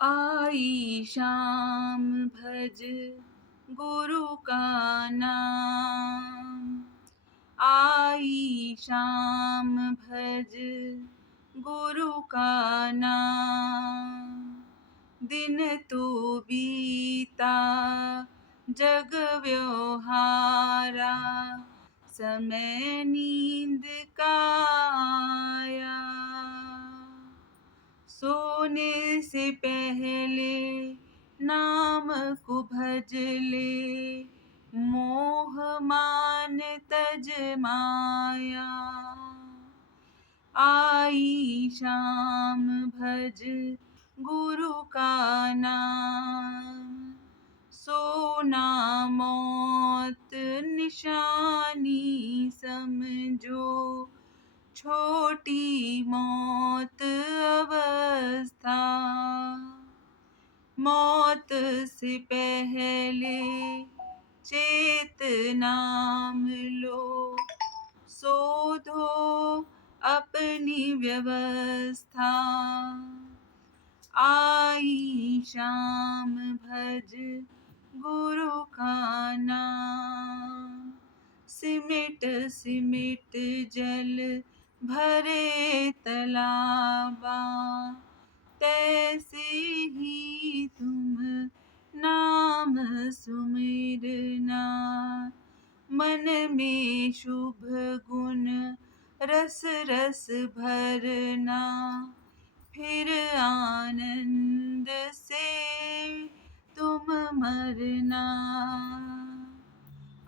आई शाम भज गुरु का नाम। आई शाम भज गुरु का नाम। दिन तो बीता जग व्यवहारा, समय नींद का आया। सोने से पहले नाम को भज ले, मोह मान तज माया। आई शाम भज गुरु का नाम। सोना मौत निशानी समझो, छोटी मौत अवस्था। मौत से पहले चेत नाम लो, शोधो अपनी व्यवस्था। आई शाम भज गुरु का नाम। सिमट सिमट जल भरे तलाबा, तैसे ही तुम नाम सुमिरना। मन में शुभ गुण रस रस भरना, फिर आनंद से तुम मरना।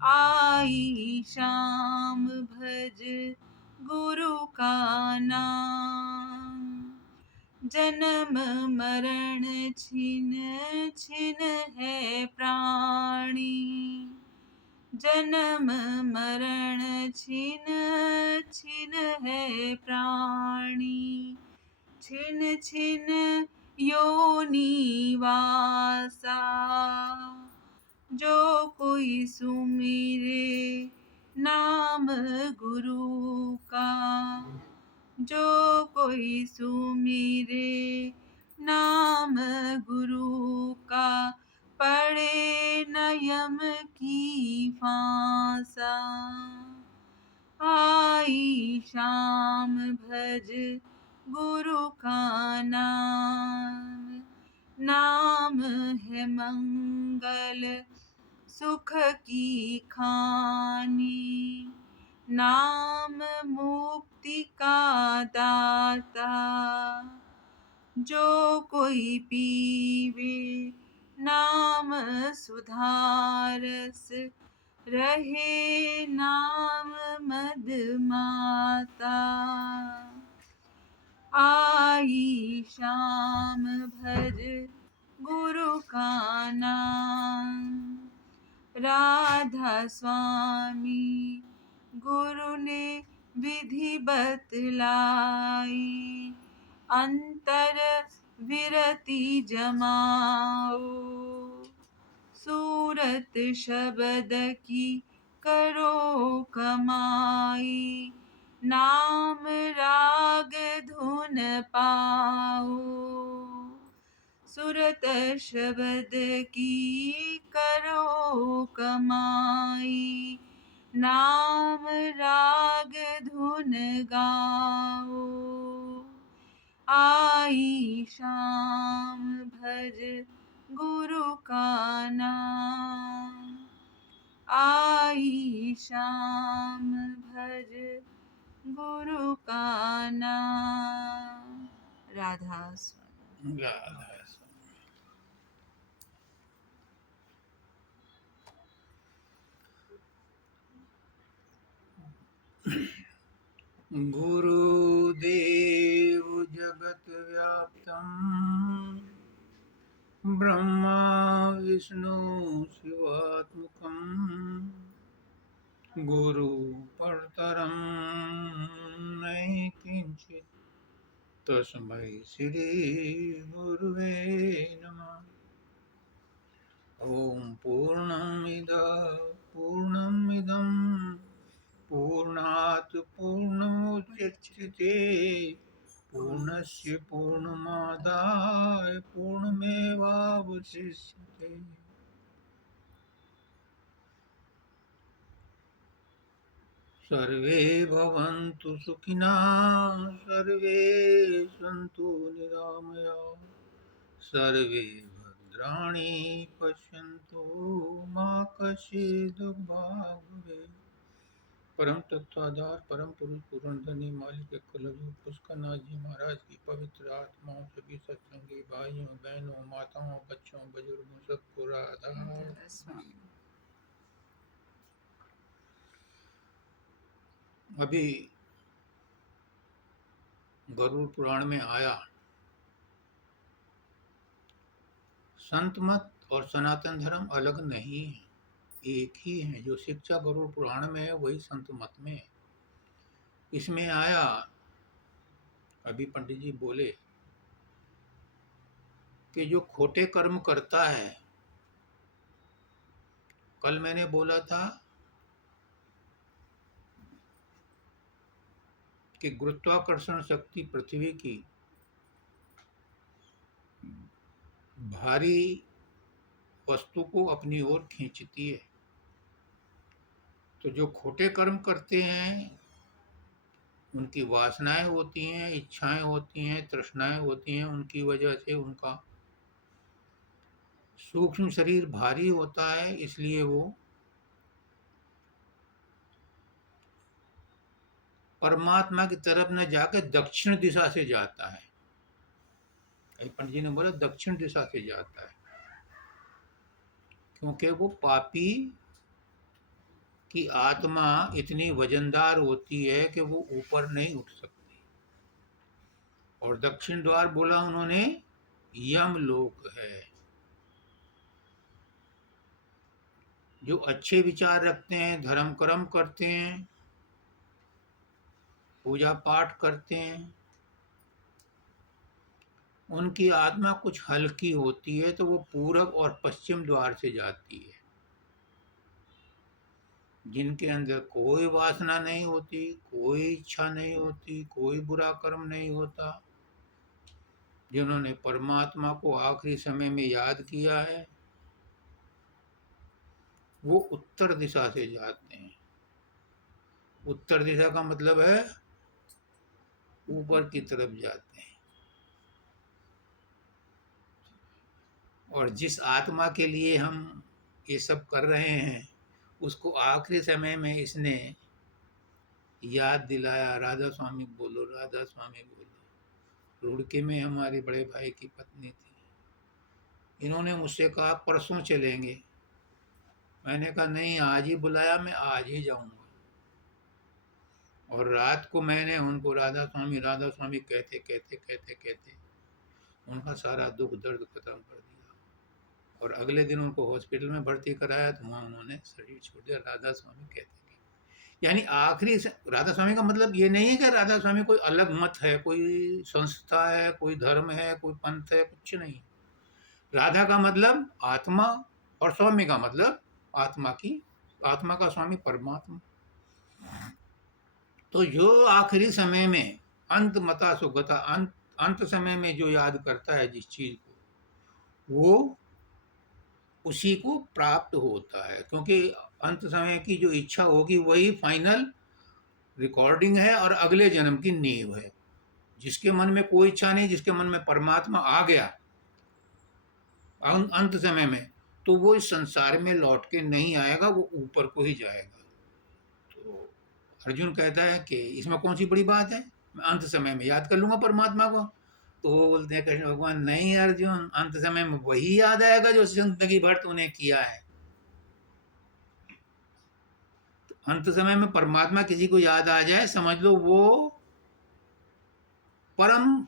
आई शाम भज गुरु का नाम। जन्म मरण छिन छिन है प्राणी, जन्म मरण छिन छिन है प्राणी। छिन छिन योनि वासा, जो कोई सुमिरे नाम गुरु का। जो कोई सुमिरे नाम गुरु का, पड़े न यम की फांसा। आई शाम भज गुरु का नाम। नाम है मंगल सुख की खानी, नाम मुक्ति का दाता। जो कोई पीवे नाम सुधारस, रहे नाम मद माता। आई शाम भज गुरु का नाम। राधा स्वामी गुरु ने विधि बतलाई, अंतर विरति जमाओ। सूरत शब्द की करो कमाई, नाम राग धुन पाओ। सूरत शब्द की करो कमाई, नाम राग धुन गाओ। आई शाम भज गुरु का नाम। आई शाम भज गुरु का नाम। राधा स्वामी। राधा गुरुदेव जगत व्याप्तम् ब्रह्मा विष्णु शिवात्मकम्। गुरु परतरं नहि किंचित्, तस्मै श्री गुरुवे नमः। ओम पूर्णमिदं पूर्णात् पूर्णमुदच्यते पूर्णस्य पूर्णमादाय पूर्णमेवावशिष्यते। सर्वे भवन्तु सुखिनः, सर्वे सन्तु निरामयाः, सर्वे भद्राणि पश्यन्तु मा कश्चित् दुर्भाग् भवेत्। परम तत्वाधार परम पुरुष पूर्णधनी मालिक कलजु पुष्करनाथ जी महाराज की पवित्र आत्माओं, सभी सत्संगी भाइयों बहनों, माताओं, बच्चों, बुजुर्गों, सबको राधा। राधा स्वामी। अभी गरुड़ पुराण में आया, संत मत और सनातन धर्म अलग नहीं है, एक ही है। जो शिक्षा गरुड़ पुराण में है वही संत मत में है। इसमें आया, अभी पंडित जी बोले कि जो खोटे कर्म करता है, कल मैंने बोला था कि गुरुत्वाकर्षण शक्ति पृथ्वी की भारी वस्तु को अपनी ओर खींचती है। तो जो खोटे कर्म करते हैं उनकी वासनाएं होती हैं, इच्छाएं होती हैं, तृष्णाएं होती हैं, उनकी वजह से उनका सूक्ष्म शरीर भारी होता है, इसलिए वो परमात्मा की तरफ न जाकर दक्षिण दिशा से जाता है। पंडित जी ने बोला दक्षिण दिशा से जाता है, क्योंकि वो पापी की आत्मा इतनी वजनदार होती है कि वो ऊपर नहीं उठ सकती। और दक्षिण द्वार बोला उन्होंने यमलोक है। जो अच्छे विचार रखते हैं, धर्म कर्म करते हैं, पूजा पाठ करते हैं, उनकी आत्मा कुछ हल्की होती है तो वो पूरब और पश्चिम द्वार से जाती है। जिनके अंदर कोई वासना नहीं होती, कोई इच्छा नहीं होती, कोई बुरा कर्म नहीं होता, जिन्होंने परमात्मा को आखिरी समय में याद किया है, वो उत्तर दिशा से जाते हैं। उत्तर दिशा का मतलब है ऊपर की तरफ जाते हैं। और जिस आत्मा के लिए हम ये सब कर रहे हैं उसको आखिरी समय में इसने याद दिलाया, राधा स्वामी बोलो, राधा स्वामी बोलो। रुड़की में हमारे बड़े भाई की पत्नी थी, इन्होंने मुझसे कहा परसों चलेंगे। मैंने कहा नहीं, आज ही बुलाया, मैं आज ही जाऊंगा। और रात को मैंने उनको राधा स्वामी कहते कहते कहते कहते उनका सारा दुख दर्द खत्म कर दिया। और अगले दिन उनको हॉस्पिटल में भर्ती कराया तो वहाँ उन्होंने शरीर छोड़ दिया। राधा स्वामी कहते थे, यानी आखिरी राधा स्वामी का मतलब ये नहीं है कि राधा स्वामी कोई अलग मत है, कोई संस्था है, कोई धर्म है, कोई पंथ है, कुछ नहीं। राधा का मतलब आत्मा और स्वामी का मतलब आत्मा का स्वामी परमात्मा। तो जो आखिरी समय में अंत मता सुगता, अंत समय में जो याद करता है जिस चीज को, वो उसी को प्राप्त होता है। क्योंकि अंत समय की जो इच्छा होगी वही फाइनल रिकॉर्डिंग है और अगले जन्म की नींव है। जिसके मन में कोई इच्छा नहीं, जिसके मन में परमात्मा आ गया अंत समय में, तो वो इस संसार में लौट के नहीं आएगा, वो ऊपर को ही जाएगा। तो अर्जुन कहता है कि इसमें कौन सी बड़ी बात है, मैं अंत समय में याद कर लूंगा परमात्मा को। तो वो बोलते हैं कृष्ण भगवान, नहीं अर्जुन, अंत समय में वही याद आएगा जो जिंदगी भर तूने किया है। तो अंत समय में परमात्मा किसी को याद आ जाए, समझ लो वो परम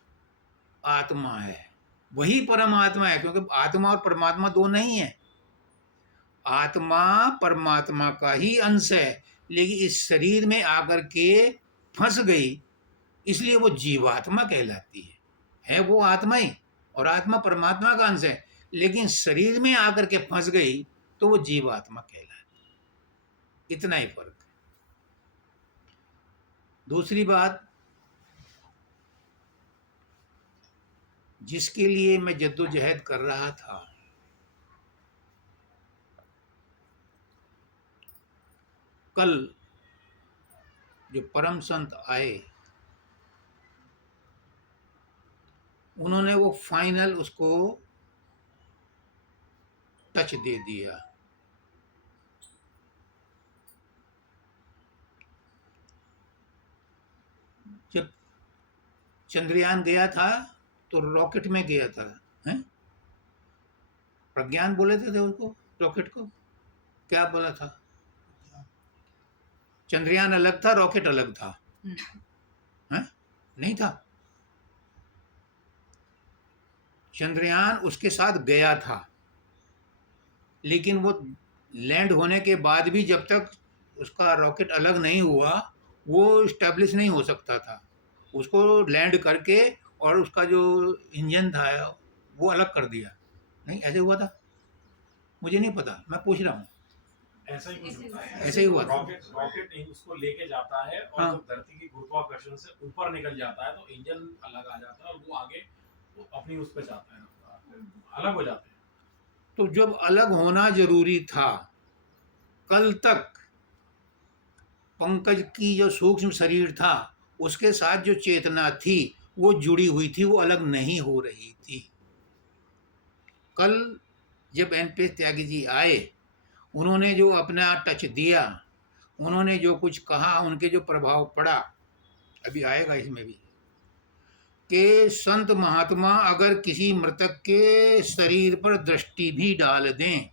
आत्मा है, वही परम आत्मा है। क्योंकि आत्मा और परमात्मा दो नहीं है। आत्मा परमात्मा का ही अंश है, लेकिन इस शरीर में आकर के फंस गई, इसलिए वो जीवात्मा कहलाती है वो आत्मा ही, और आत्मा परमात्मा का अंश है, लेकिन शरीर में आकर के फंस गई तो वो जीवात्मा कहलाती। इतना ही फर्क है। दूसरी बात, जिसके लिए मैं जद्दोजहद कर रहा था, कल जो परम संत आए, उन्होंने वो फाइनल उसको टच दे दिया। जब चंद्रयान गया था तो रॉकेट में गया था, हैं? प्रज्ञान बोले थे उसको, रॉकेट को क्या बोला था? चंद्रयान अलग था, रॉकेट अलग था, हैं? नहीं था। चंद्रयान उसके साथ गया था, लेकिन वो लैंड होने के बाद भी जब तक उसका रॉकेट अलग नहीं हुआ, वो स्टैब्लिश नहीं हो सकता था। उसको लैंड करके और उसका जो इंजन था वो अलग कर दिया। नहीं ऐसे हुआ था? मुझे नहीं पता, मैं पूछ रहा हूँ। ऐसा ही कुछ होता है। ऐसे ही हुआ था। रॉकेट उसको लेके जाता है और हाँ। जब धरती की गुरुत्वाकर्षण से ऊपर निकल जाता है तो इंजन अलग आ जाता है और वो आगे वो अपनी उस पे जाता है, अलग हो जाते हैं। तो जब अलग होना जरूरी था, कल तक पंकज की जो सूक्ष्म शरीर था उसके साथ जो चेतना थी वो जुड़ी हुई थी, वो अलग नहीं हो रही थी। कल जब एनपीएस त्यागी जी आए, उन्होंने जो अपना टच दिया, उन्होंने जो कुछ कहा, उनके जो प्रभाव पड़ा, अभी आएगा इसमें भी, कि संत महात्मा अगर किसी मृतक के शरीर पर दृष्टि भी डाल दें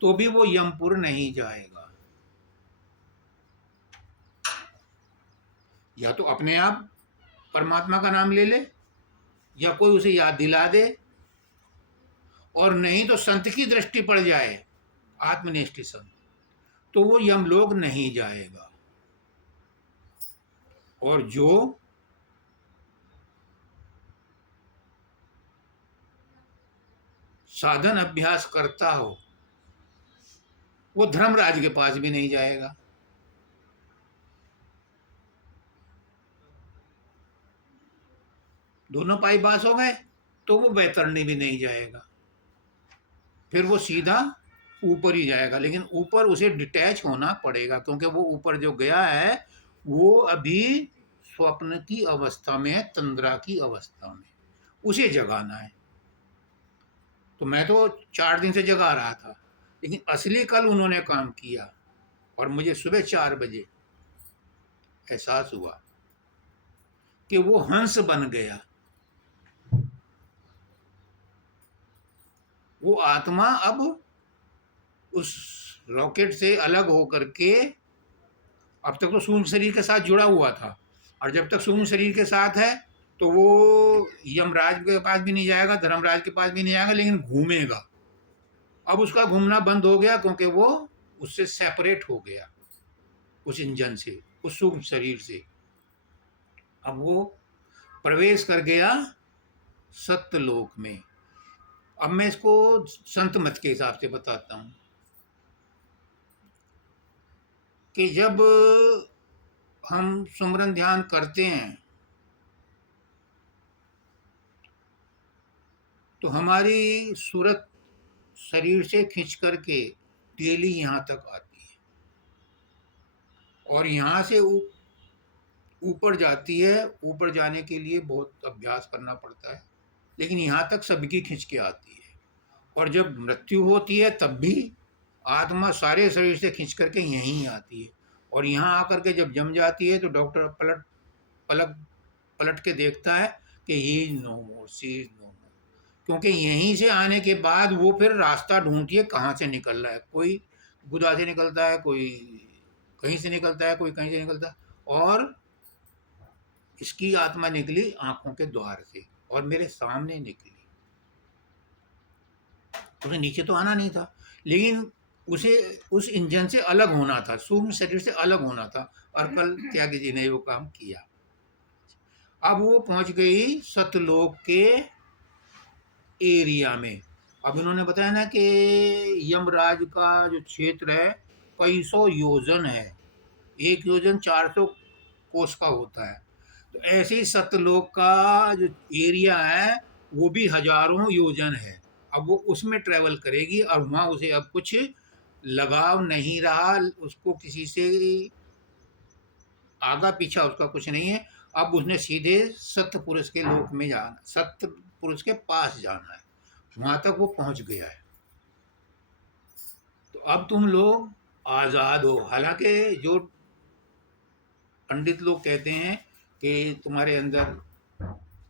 तो भी वो यमपुर नहीं जाएगा। या तो अपने आप परमात्मा का नाम ले ले, या कोई उसे याद दिला दे, और नहीं तो संत की दृष्टि पड़ जाए, आत्मनिष्ठ संत, तो वो यमलोक नहीं जाएगा। और जो साधन अभ्यास करता हो वो धर्मराज के पास भी नहीं जाएगा। दोनों पाई पास हो गए तो वो बैतरणी भी नहीं जाएगा, फिर वो सीधा ऊपर ही जाएगा। लेकिन ऊपर उसे डिटैच होना पड़ेगा, क्योंकि वो ऊपर जो गया है वो अभी स्वप्न की अवस्था में है, तंद्रा की अवस्था में, उसे जगाना है। तो मैं तो 4 दिन से जगा रहा था, लेकिन असली कल उन्होंने काम किया और मुझे सुबह 4 बजे एहसास हुआ कि वो हंस बन गया। वो आत्मा अब उस रॉकेट से अलग होकर के, अब तक तो सूक्ष्म शरीर के साथ जुड़ा हुआ था, और जब तक सूक्ष्म शरीर के साथ है तो वो यमराज के पास भी नहीं जाएगा, धर्मराज के पास भी नहीं जाएगा, लेकिन घूमेगा। अब उसका घूमना बंद हो गया, क्योंकि वो उससे सेपरेट हो गया, उस इंजन से, उस सूक्ष्म शरीर से। अब वो प्रवेश कर गया सत्यलोक में। अब मैं इसको संत मत के हिसाब से बताता हूँ कि जब हम सुमरन ध्यान करते हैं तो हमारी सूरत शरीर से खींच करके डेली यहाँ तक आती है, और यहाँ से ऊपर जाती है। ऊपर जाने के लिए बहुत अभ्यास करना पड़ता है, लेकिन यहाँ तक सबकी खींच के आती है। और जब मृत्यु होती है तब भी आत्मा सारे शरीर से खींच करके यहीं आती है, और यहाँ आकर के जब जम जाती है तो डॉक्टर पलट के देखता है कि he is no more, she is no more, क्योंकि यहीं से आने के बाद वो फिर रास्ता ढूंढती है कहाँ से निकल रहा है। कोई गुदा से निकलता है, कोई कहीं से निकलता है, कोई कहीं से निकलता है, और इसकी आत्मा निकली आंखों के द्वार से और मेरे सामने निकली। उसे नीचे तो आना नहीं था, लेकिन उसे उस इंजन से अलग होना था, सूक्ष्म शरीर से अलग होना था, और कल त्यागी जी ने वो काम किया। अब वो पहुंच गई सतलोक के एरिया में। अब इन्होंने बताया ना कि यमराज का जो क्षेत्र है कई सौ योजन है, 1 योजन 400 कोस का होता है। तो ऐसे ही सतलोक का जो एरिया है वो भी हजारों योजन है। अब वो उसमें ट्रैवल करेगी और वहाँ उसे अब कुछ लगाव नहीं रहा, उसको किसी से आगा पीछा उसका कुछ नहीं है। अब उसने सीधे सत्य पुरुष के लोक में जाना, सत्य पुरुष के पास जाना है, वहाँ तक वो पहुँच गया है। तो अब तुम लोग आज़ाद हो। हालांकि जो पंडित लोग कहते हैं कि तुम्हारे अंदर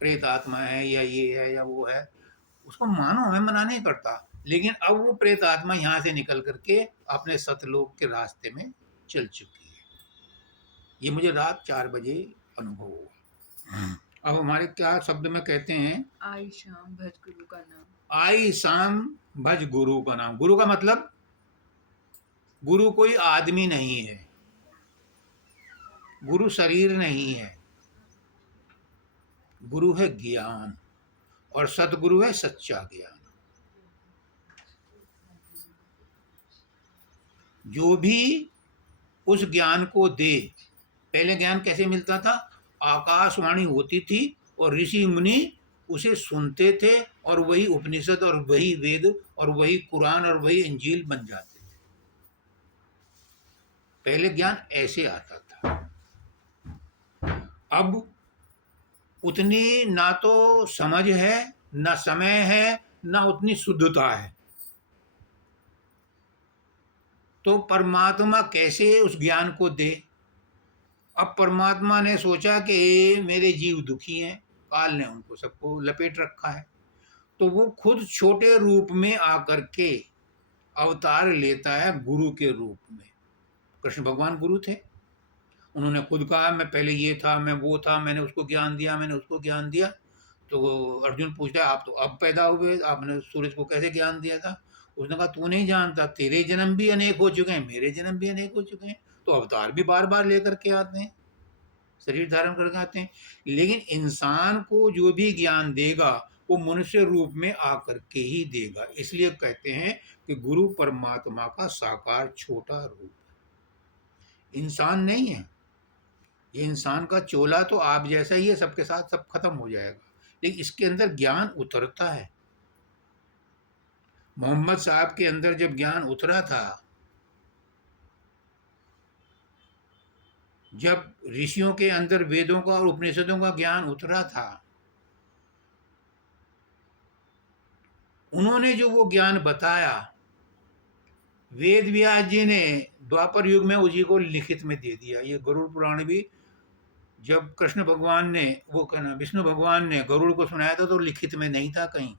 प्रेत आत्मा है या ये है या वो है, उसको मानो, मैं मना नहीं करता, लेकिन अब वो प्रेत आत्मा यहाँ से निकल करके अपने सतलोक के रास्ते में चल चुकी है। ये मुझे रात 4 बजे अनुभव हुआ। अब हमारे क्या शब्द में कहते हैं, आई शाम भज गुरु का नाम। आई शाम भज गुरु का नाम। गुरु का मतलब, गुरु कोई आदमी नहीं है, गुरु शरीर नहीं है, गुरु है ज्ञान, और सतगुरु है सच्चा ज्ञान। जो भी उस ज्ञान को दे, पहले ज्ञान कैसे मिलता था, आकाशवाणी होती थी और ऋषि मुनि उसे सुनते थे और वही उपनिषद और वही वेद और वही कुरान और वही इंजील बन जाते थे। पहले ज्ञान ऐसे आता था। अब उतनी ना तो समझ है, ना समय है, ना उतनी शुद्धता है, तो परमात्मा कैसे उस ज्ञान को दे। अब परमात्मा ने सोचा कि मेरे जीव दुखी हैं, काल ने उनको सबको लपेट रखा है, तो वो खुद छोटे रूप में आकर के अवतार लेता है गुरु के रूप में। कृष्ण भगवान गुरु थे, उन्होंने खुद कहा मैं पहले ये था, मैं वो था, मैंने उसको ज्ञान दिया, मैंने उसको ज्ञान दिया। तो अर्जुन पूछता है आप तो अब पैदा हुए, आपने सूरज को कैसे ज्ञान दिया था? उसने कहा तू नहीं जानता, तेरे जन्म भी अनेक हो चुके हैं, मेरे जन्म भी अनेक हो चुके हैं, तो अवतार भी बार बार लेकर के आते हैं, शरीर धारण करके आते हैं। लेकिन इंसान को जो भी ज्ञान देगा वो मनुष्य रूप में आकर के ही देगा। इसलिए कहते हैं कि गुरु परमात्मा का साकार छोटा रूप, इंसान नहीं है। ये इंसान का चोला तो आप जैसा ही है, सबके साथ सब खत्म हो जाएगा, लेकिन इसके अंदर ज्ञान उतरता है। मोहम्मद साहब के अंदर जब ज्ञान उतरा था, जब ऋषियों के अंदर वेदों का और उपनिषदों का ज्ञान उतरा था, उन्होंने जो वो ज्ञान बताया, वेद व्यास जी ने द्वापर युग में उसी को लिखित में दे दिया। ये गरुड़ पुराण भी जब कृष्ण भगवान ने, वो कहना विष्णु भगवान ने गरुड़ को सुनाया था तो लिखित में नहीं था कहीं।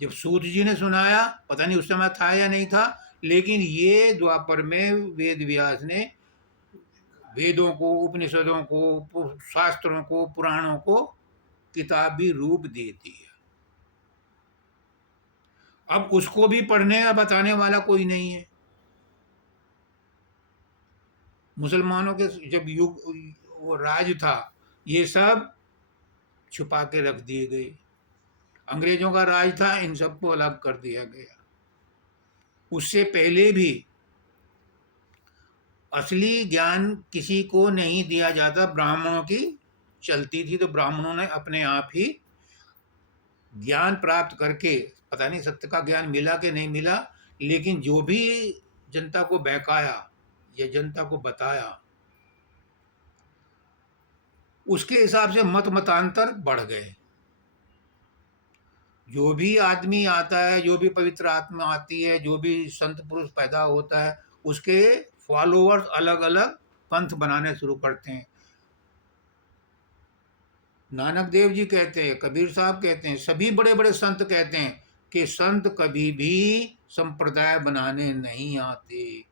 जब सूत जी ने सुनाया, पता नहीं उस समय था या नहीं था, लेकिन ये द्वापर में वेद व्यास ने वेदों को, उपनिषदों को, शास्त्रों को, पुराणों को किताबी रूप दे दिया। अब उसको भी पढ़ने या बताने वाला कोई नहीं है। मुसलमानों के जब युग वो राज था, ये सब छुपा के रख दिए गए। अंग्रेजों का राज था, इन सबको अलग कर दिया गया। उससे पहले भी असली ज्ञान किसी को नहीं दिया जाता, ब्राह्मणों की चलती थी, तो ब्राह्मणों ने अपने आप ही ज्ञान प्राप्त करके, पता नहीं सत्य का ज्ञान मिला कि नहीं मिला, लेकिन जो भी जनता को बहकाया या जनता को बताया, उसके हिसाब से मत मतांतर बढ़ गए। जो भी आदमी आता है, जो भी पवित्र आत्मा आती है, जो भी संत पुरुष पैदा होता है, उसके फॉलोअर्स अलग अलग पंथ बनाने शुरू करते हैं। नानक देव जी कहते हैं, कबीर साहब कहते हैं, सभी बड़े बड़े संत कहते हैं कि संत कभी भी संप्रदाय बनाने नहीं आते।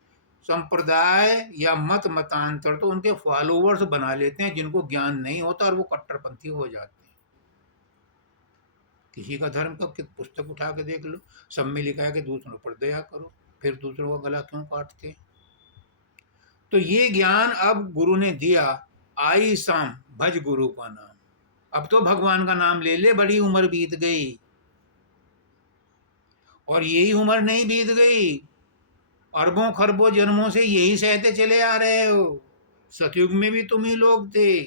संप्रदाय या मत मतांतर तो उनके फॉलोअर्स बना लेते हैं जिनको ज्ञान नहीं होता, और वो कट्टरपंथी हो जाते हैं। किसी का धर्म का पुस्तक उठा के देख लो, सब में लिखा है कि दूसरों पर दया करो, फिर दूसरों का गला क्यों काटते हैं? तो ये ज्ञान अब गुरु ने दिया, आई शाम भज गुरु का नाम। अब तो भगवान का नाम ले ले, बड़ी उम्र बीत गई, और यही उम्र नहीं बीत गई, अरबों खरबों जन्मों से यही सहते चले आ रहे हो। सतयुग में भी तुम ही लोग थे,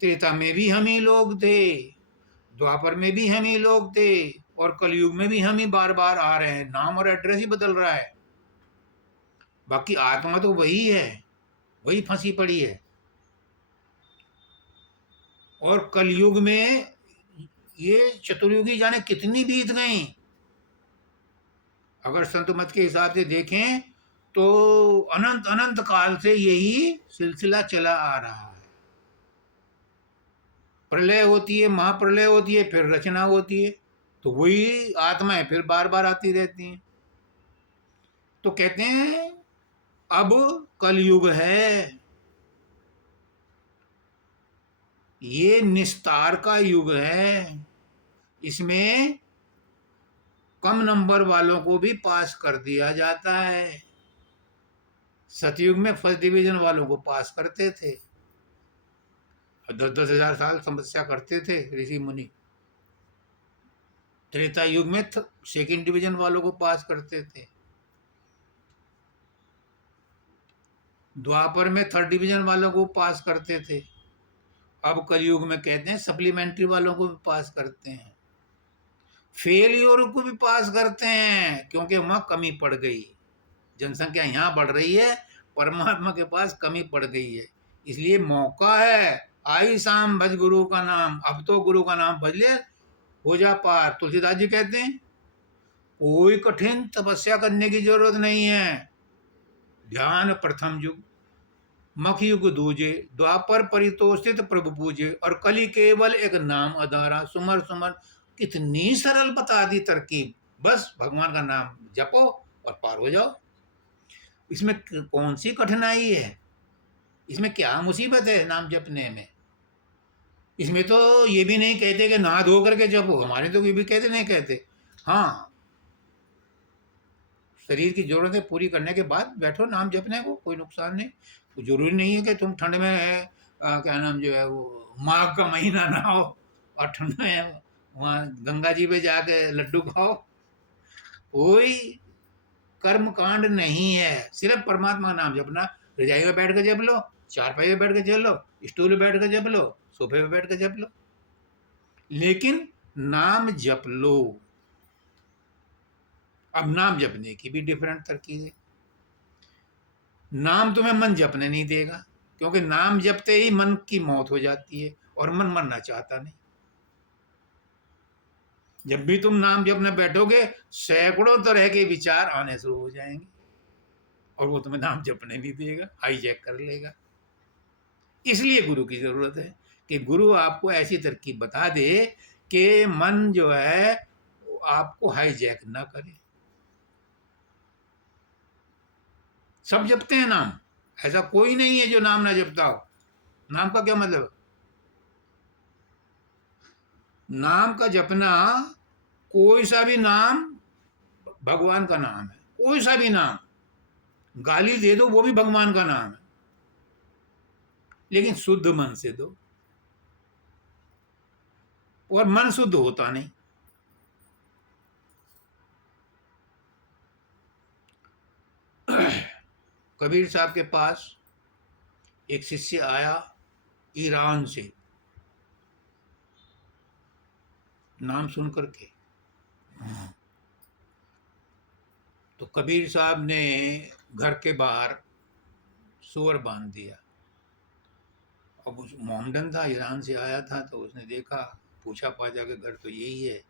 त्रेता में भी हम ही लोग थे, द्वापर में भी हम ही लोग थे, और कलयुग में भी हम ही बार बार आ रहे हैं। नाम और एड्रेस ही बदल रहा है, बाकी आत्मा तो वही है, वही फंसी पड़ी है। और कलयुग में ये चतुर्युगी जाने कितनी बीत गई। अगर संत मत के हिसाब से देखें तो अनंत अनंत काल से यही सिलसिला चला आ रहा है। प्रलय होती है, महाप्रलय होती है, फिर रचना होती है, तो वही आत्माएं फिर बार बार आती रहती हैं। तो कहते हैं अब कलयुग है, ये निस्तार का युग है, इसमें कम नंबर वालों को भी पास कर दिया जाता है। सतयुग में फर्स्ट डिवीजन वालों को पास करते थे, 10-10 हजार साल तपस्या करते थे ऋषि मुनि। त्रेता युग में सेकंड डिवीजन वालों को पास करते थे। द्वापर में थर्ड डिवीजन वालों को पास करते थे। अब कलयुग में कहते हैं सप्लीमेंट्री वालों को भी पास करते हैं, फेलियर को भी पास करते हैं, क्योंकि वहां कमी पड़ गई। जनसंख्या यहाँ बढ़ रही है, परमात्मा के पास कमी पड़ गई है, इसलिए मौका है। आई शाम भज गुरु का नाम, अब तो गुरु का नाम भज ले, हो जा पार। तुलसीदास जी कहते हैं कोई कठिन तपस्या करने की जरूरत नहीं है। ध्यान प्रथम युग, मख युग दूजे, द्वापर परितोषित प्रभु पूजे, और कली केवल एक नाम आधारा, सुमर सुमर। कितनी सरल बता दी तरकीब, बस भगवान का नाम जपो और पार हो जाओ। इसमें कौन सी कठिनाई है, इसमें क्या मुसीबत है नाम जपने में। इसमें तो ये भी नहीं कहते कि नहा धो करके जपो, हमारे तो ये भी कहते नहीं कहते। हाँ, शरीर की जरूरतें पूरी करने के बाद बैठो नाम जपने को, कोई नुकसान नहीं। तो जरूरी नहीं है कि तुम ठंड में क्या नाम जो है वो माघ का महीना नहाओ और ठंड में वहाँ गंगा जी पे जाके लड्डू खाओ। कोई कर्म कांड नहीं है, सिर्फ परमात्मा का नाम जपना। रजाई में बैठ के जप लो, चारपाई में बैठ के जप लो, स्टूल में बैठ के जप लो, सोफे में बैठ के जप लो, लेकिन नाम जप लो। अब नाम जपने की भी डिफरेंट तरकीब है। नाम तुम्हें मन जपने नहीं देगा, क्योंकि नाम जपते ही मन की मौत हो जाती है और मन मरना चाहता नहीं। जब भी तुम नाम जपने बैठोगे सैकड़ों तरह के विचार आने शुरू हो जाएंगे और वो तुम्हें नाम जपने नहीं देगा, हाईजैक कर लेगा। इसलिए गुरु की जरूरत है कि गुरु आपको ऐसी तरकीब बता दे कि मन जो है आपको हाईजैक ना करे। सब जपते हैं नाम, ऐसा कोई नहीं है जो नाम ना जपता हो। नाम का क्या मतलब, नाम का जपना, कोई सा भी नाम भगवान का नाम है, कोई सा भी नाम। गाली दे दो वो भी भगवान का नाम है, लेकिन शुद्ध मन से दो। और मन शुद्ध होता नहीं। कबीर साहब के पास एक शिष्य आया ईरान से, नाम सुन करके। तो कबीर साहब ने घर के बाहर सुअर बांध दिया। अब उस मोहम्मदन था, ईरान से आया था, तो उसने देखा, पूछा पाछा के घर तो यही है।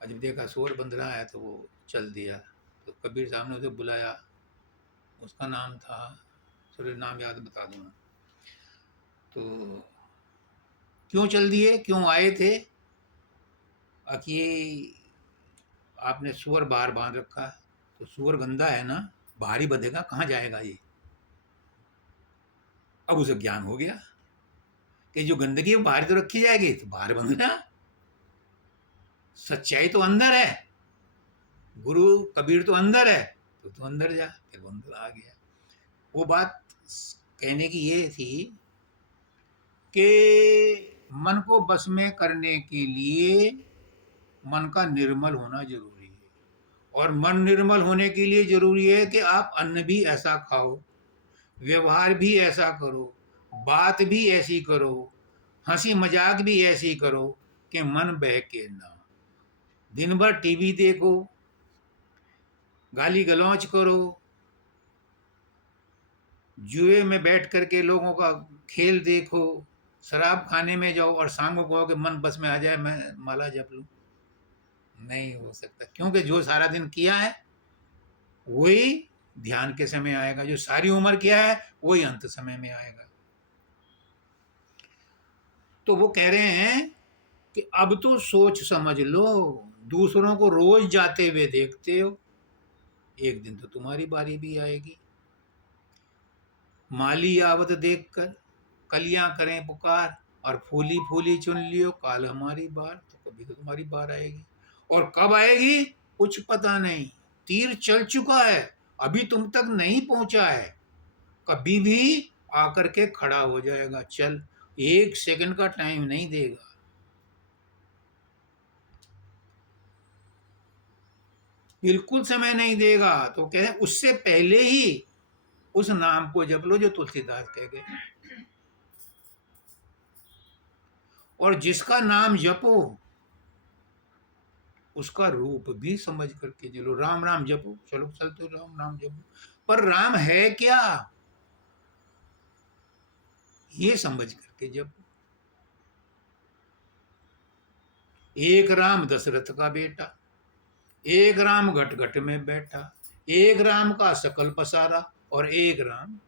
और जब देखा सुअर बंध रहा है तो वो चल दिया। तो कबीर साहब ने उसे बुलाया, उसका नाम था, चलो नाम याद बता दूंगा। तो क्यों चल दिए, क्यों आए थे, कि आपने सुअर बाहर बांध रखा। तो सुअर गंदा है ना, बाहर ही बंधेगा, कहाँ जाएगा ये। अब उसे ज्ञान हो गया कि जो गंदगी है वो बाहर तो रखी जाएगी, तो बाहर बंधना। सच्चाई तो अंदर है, गुरु कबीर तो अंदर है, तो अंदर जा। फिर वो अंदर आ गया। वो बात कहने की ये थी कि मन को बस में करने के लिए मन का निर्मल होना जरूरी है। और मन निर्मल होने के लिए जरूरी है कि आप अन्न भी ऐसा खाओ, व्यवहार भी ऐसा करो, बात भी ऐसी करो, हंसी मजाक भी ऐसी करो कि मन बहके ना। दिन भर टीवी देखो, गाली गलौज करो, जुए में बैठ करके लोगों का खेल देखो, शराब खाने में जाओ और शाम को कहो कि मन बस में आ जाए मैं माला जप लूं। नहीं हो सकता, क्योंकि जो सारा दिन किया है वही ध्यान के समय आएगा, जो सारी उम्र किया है वही अंत समय में आएगा। तो वो कह रहे हैं कि अब तो सोच समझ लो, दूसरों को रोज जाते हुए देखते हो, एक दिन तो तुम्हारी बारी भी आएगी। माली आवत देखकर कलियां करें पुकार, और फूली फूली चुन लियो काल हमारी बार। तो कभी तो तुम्हारी बार आएगी, और कब आएगी कुछ पता नहीं। तीर चल चुका है, अभी तुम तक नहीं पहुंचा है, कभी भी आकर के खड़ा हो जाएगा। चल, 1 सेकंड का टाइम नहीं देगा। बिल्कुल समय नहीं देगा। तो कह रहे हैं उससे पहले ही उस नाम को जप लो जो तुलसीदास कह गए। और जिसका नाम जपो उसका रूप भी समझ करके चलो। राम राम जपो, चलो चलते राम नाम जपो, पर राम है क्या ये समझ करके जपो। एक राम दशरथ का बेटा, एक राम घट घट में बैठा, एक राम का सकल पसारा, और एक राम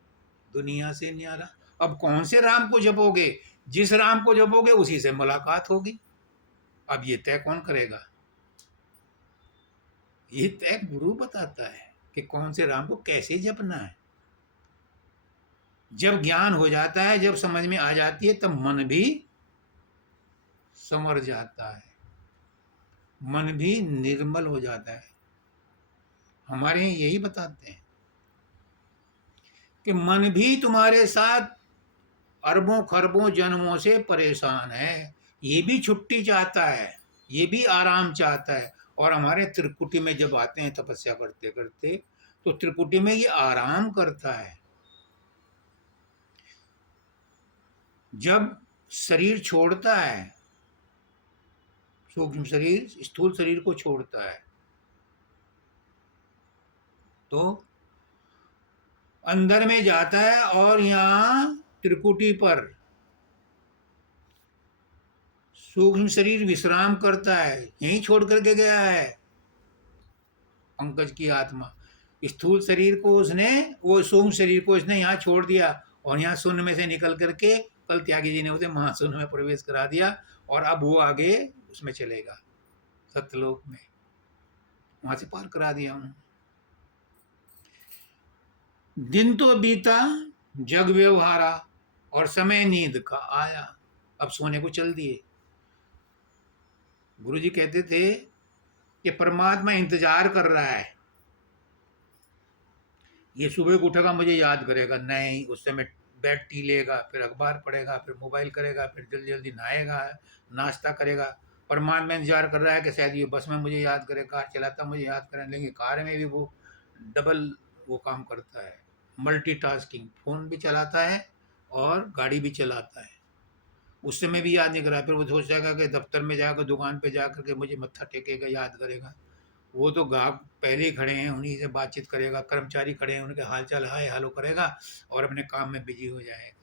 दुनिया से न्यारा। अब कौन से राम को जपोगे? जिस राम को जपोगे उसी से मुलाकात होगी। अब ये तय कौन करेगा? ये तय गुरु बताता है कि कौन से राम को कैसे जपना है। जब ज्ञान हो जाता है, जब समझ में आ जाती है, तब मन भी संवर जाता है, मन भी निर्मल हो जाता है। हमारे यहाँ यही बताते हैं कि मन भी तुम्हारे साथ अरबों खरबों जन्मों से परेशान है, ये भी छुट्टी चाहता है, ये भी आराम चाहता है। और हमारे त्रिकुटी में जब आते हैं तपस्या करते करते, तो त्रिकुटी में ये आराम करता है। जब शरीर छोड़ता है, सूक्ष्म शरीर स्थूल शरीर को छोड़ता है, तो अंदर में जाता है और यहाँ त्रिकुटी पर सूक्ष्म शरीर विश्राम करता है। यहीं छोड़ करके गया है पंकज की आत्मा। स्थूल शरीर को उसने, वो सूक्ष्म शरीर को उसने यहाँ छोड़ दिया, और यहाँ शून्य में से निकल करके कल त्यागी जी ने उसे महाशून्य में प्रवेश करा दिया, और अब वो आगे उसमें चलेगा सत्यलोक में, वहां से पार करा दिया उन्होंने। दिन तो बीता जग व्यवहारा, और समय नींद का आया, अब सोने को चल दिए। गुरुजी कहते थे कि परमात्मा इंतजार कर रहा है, ये सुबह को उठेगा मुझे याद करेगा। नहीं, उस समय बेड टी लेगा, फिर अखबार पढ़ेगा, फिर मोबाइल करेगा, फिर जल्दी जल्दी नहाएगा, नाश्ता करेगा। परमात्मा इंतजार कर रहा है कि शायद ये बस में मुझे याद करे, कार चलाता मुझे याद करें। लेकिन कार में भी वो डबल वो काम करता है, मल्टीटास्किंग, फोन भी चलाता है और गाड़ी भी चलाता है। उस समय भी याद नहीं करा, फिर वो सोच जाएगा कि दफ्तर में जाकर दुकान पे जाकर के मुझे मत्था टेकेगा, याद करेगा। वो तो ग्राहक पहले ही खड़े हैं, उन्हीं से बातचीत करेगा, कर्मचारी खड़े हैं, उनके हाल चाल हाय हालो करेगा और अपने काम में बिजी हो जाएगा।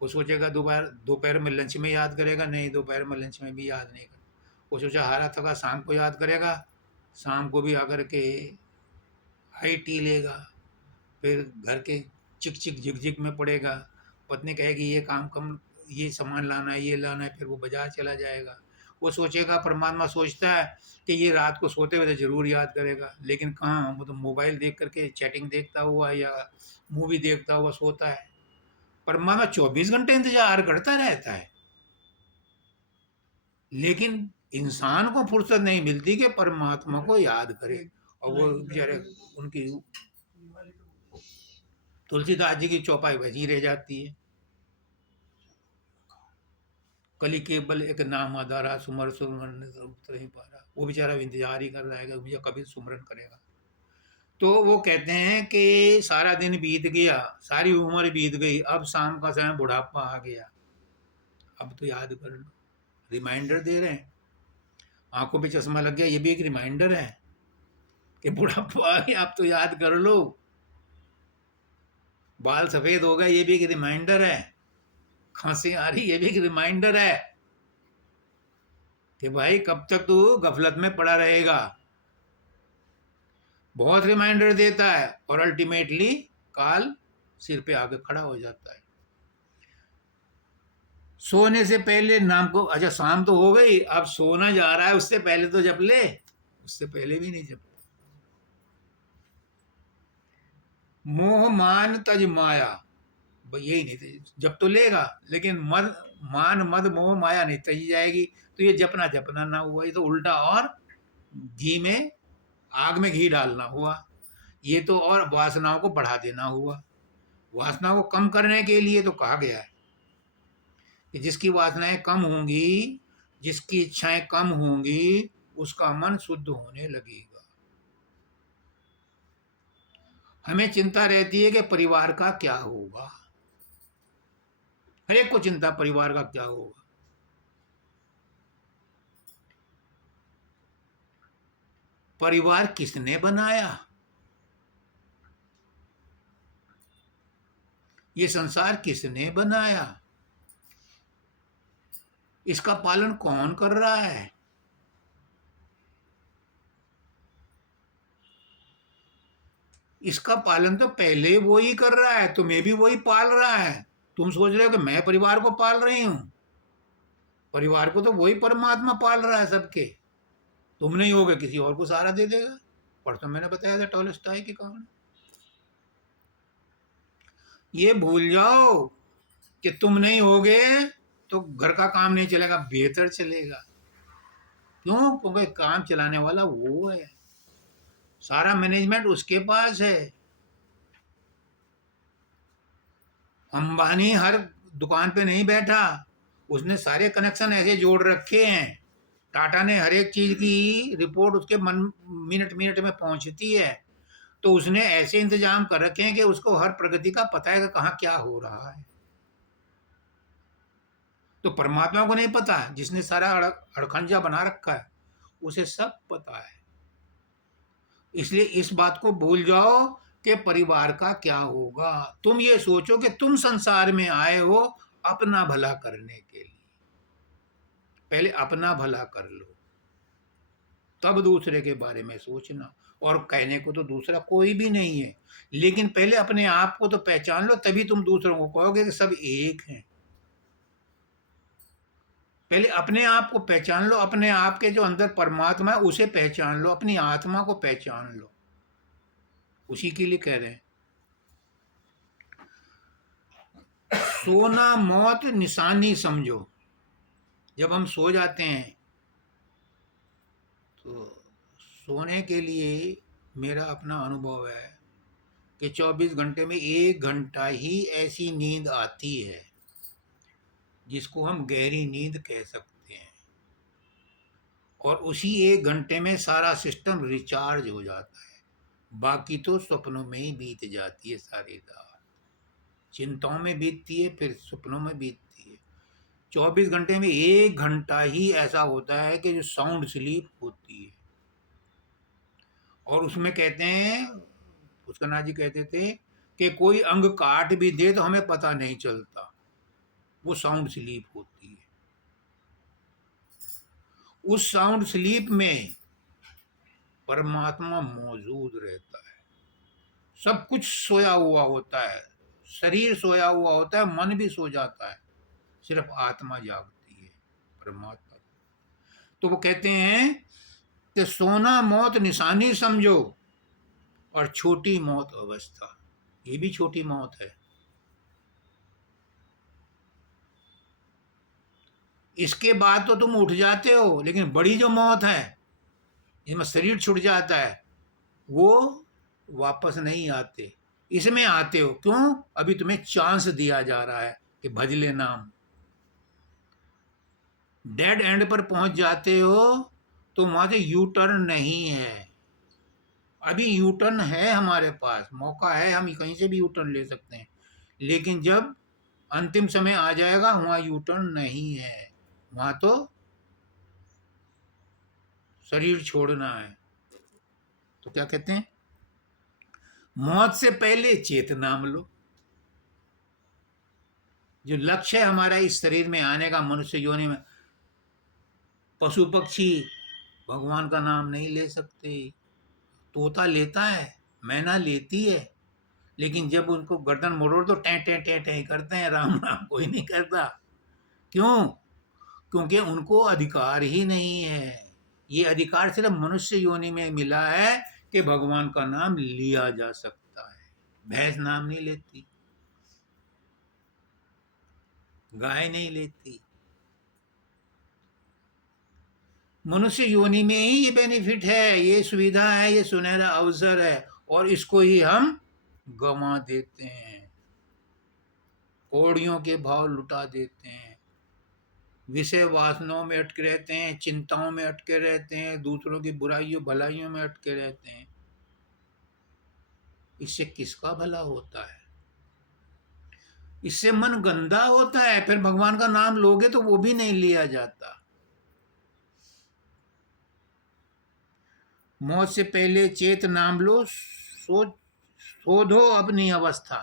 वो सोचेगा दोपहर दोपहर में लंच में याद करेगा, नहीं दोपहर में लंच में भी याद नहीं करेगा। वो सोचा हारा थका शाम को याद करेगा, शाम को भी आकर के हाई टी लेगा, फिर घर के चिक चिक झिक झिक में पड़ेगा। पत्नी कहेगी ये काम कम, ये सामान लाना है, ये लाना है, फिर वो बाजार चला जाएगा। वो सोचेगा, परमात्मा सोचता है कि ये रात को सोते हुए तो जरूर याद करेगा, लेकिन कहाँ, वो तो मोबाइल देख करके चैटिंग देखता हुआ या मूवी देखता हुआ सोता है। परमात्मा 24 घंटे इंतजार करता रहता है, लेकिन इंसान को फुर्सत नहीं मिलती कि परमात्मा को याद करे। और वो बेचारे उनकी तुलसीदास जी की चौपाई वैसी रह जाती है, कली केवल एक नाम आधारा, सुमर सुमरन उतर ही पारा। वो बेचारा इंतजार ही कर रहा है कि भैया कभी सुमरन करेगा। तो वो कहते हैं कि सारा दिन बीत गया, सारी उम्र बीत गई, अब शाम का समय बुढ़ापा आ गया, अब तो याद कर लो, रिमाइंडर दे रहे हैं। आंखों पे चश्मा लग गया, ये भी एक रिमाइंडर है कि बुढ़ापा आ गया, अब तो याद कर लो। बाल सफेद हो गए, ये भी एक रिमाइंडर है। खांसी आ रही, ये भी एक रिमाइंडर है कि भाई कब तक तू गफलत में पड़ा रहेगा। बहुत रिमाइंडर देता है और अल्टीमेटली काल सिर पे आके खड़ा हो जाता है। सोने से पहले नाम को, अच्छा शाम तो हो गई, अब सोना जा रहा है, उससे पहले तो जप ले। उससे पहले भी नहीं जप। मोह मान तज माया, यही नहीं थे, जब तो लेगा, लेकिन मद मान मद मोह माया नहीं तजी जाएगी। तो ये जपना जपना ना हुआ, ये तो उल्टा और घी में, आग में घी डालना हुआ। ये तो और वासनाओं को बढ़ा देना हुआ। वासनाओं को कम करने के लिए तो कहा गया है कि जिसकी वासनाएं कम होंगी, जिसकी इच्छाएं कम होंगी, उसका मन शुद्ध होने लगेगा। हमें चिंता रहती है कि परिवार का क्या होगा, हर एक को चिंता परिवार का क्या होगा। परिवार किसने बनाया? ये संसार किसने बनाया? इसका पालन कौन कर रहा है? इसका पालन तो पहले वो ही कर रहा है, तुम्हें भी वही पाल रहा है। तुम सोच रहे हो कि मैं परिवार को पाल रही हूं, परिवार को तो वही परमात्मा पाल रहा है सबके। तुम नहीं होगे, किसी और को सहारा दे देगा। परसों मैंने बताया था टॉलस्टॉय की कहानी। ये भूल जाओ कि तुम नहीं होगे तो घर का काम नहीं चलेगा, बेहतर चलेगा। क्यों? क्योंकि काम चलाने वाला वो है, सारा मैनेजमेंट उसके पास है। अंबानी हर दुकान पे नहीं बैठा, उसने सारे कनेक्शन ऐसे जोड़ रखे हैं। टाटा ने हर एक चीज की रिपोर्ट उसके मिनट मिनट में पहुंचती है, तो उसने ऐसे इंतजाम कर रखे हैं कि उसको हर प्रगति का पता है कि कहाँ क्या हो रहा है। तो परमात्मा को नहीं पता, जिसने सारा अड़खंजा बना रखा है उसे सब पता है। इसलिए इस बात को भूल जाओ कि परिवार का क्या होगा। तुम ये सोचो कि तुम संसार में आए हो अपना भला करने के लिए। पहले अपना भला कर लो, तब दूसरे के बारे में सोचना। और कहने को तो दूसरा कोई भी नहीं है, लेकिन पहले अपने आप को तो पहचान लो, तभी तुम दूसरों को कहोगे कि सब एक हैं। पहले अपने आप को पहचान लो, अपने आप के जो अंदर परमात्मा है उसे पहचान लो, अपनी आत्मा को पहचान लो। उसी के लिए कह रहे हैं सोना मौत निशानी समझो। जब हम सो जाते हैं तो सोने के लिए मेरा अपना अनुभव है कि 24 घंटे में 1 घंटा ही ऐसी नींद आती है जिसको हम गहरी नींद कह सकते हैं, और उसी 1 घंटे में सारा सिस्टम रिचार्ज हो जाता है। बाकी तो सपनों में ही बीत जाती है सारी रात, चिंताओं में बीतती है, फिर सपनों में बीतती है। 24 घंटे में 1 घंटा ही ऐसा होता है कि जो साउंड स्लीप होती है, और उसमें कहते हैं, पुष्करनाथ जी कहते थे कि कोई अंग काट भी दे तो हमें पता नहीं चलता, वो साउंड स्लीप होती है। उस साउंड स्लीप में परमात्मा मौजूद रहता है। सब कुछ सोया हुआ होता है, शरीर सोया हुआ होता है, मन भी सो जाता है, सिर्फ आत्मा जागती है परमात्मा। तो वो कहते हैं कि सोना मौत निशानी समझो और छोटी मौत अवस्था, ये भी छोटी मौत है। इसके बाद तो तुम उठ जाते हो, लेकिन बड़ी जो मौत है जिसमें शरीर छूट जाता है वो वापस नहीं आते, इसमें आते हो। क्यों? अभी तुम्हें चांस दिया जा रहा है कि भज ले नाम। डेड एंड पर पहुंच जाते हो तो वहां से यू टर्न नहीं है। अभी यू टर्न है, हमारे पास मौका है, हम कहीं से भी यू टर्न ले सकते हैं, लेकिन जब अंतिम समय आ जाएगा, वहां यू टर्न नहीं है, वहां तो शरीर छोड़ना है। तो क्या कहते हैं, मौत से पहले चेत नाम लो। जो लक्ष्य है हमारा इस शरीर में आने का, मनुष्य योनि में, पशु पक्षी भगवान का नाम नहीं ले सकते। तोता लेता है, मैना लेती है, लेकिन जब उनको गर्दन मोड़ो तो टें टें टें टें करते हैं, राम राम कोई नहीं करता। क्यों? क्योंकि उनको अधिकार ही नहीं है। ये अधिकार सिर्फ मनुष्य योनि में मिला है कि भगवान का नाम लिया जा सकता है। भैंस नाम नहीं लेती, गाय नहीं लेती। मनुष्य योनि में ही ये बेनिफिट है, ये सुविधा है, ये सुनहरा अवसर है, और इसको ही हम गंवा देते हैं, कौड़ियों के भाव लुटा देते हैं, विषय वासनाओं में अटके रहते हैं, चिंताओं में अटके रहते हैं, दूसरों की बुराइयों भलाइयों में अटके रहते हैं। इससे किसका भला होता है? इससे मन गंदा होता है। फिर भगवान का नाम लोगे तो वो भी नहीं लिया जाता। मौत से पहले चेत नाम लो, शोधो अपनी अवस्था,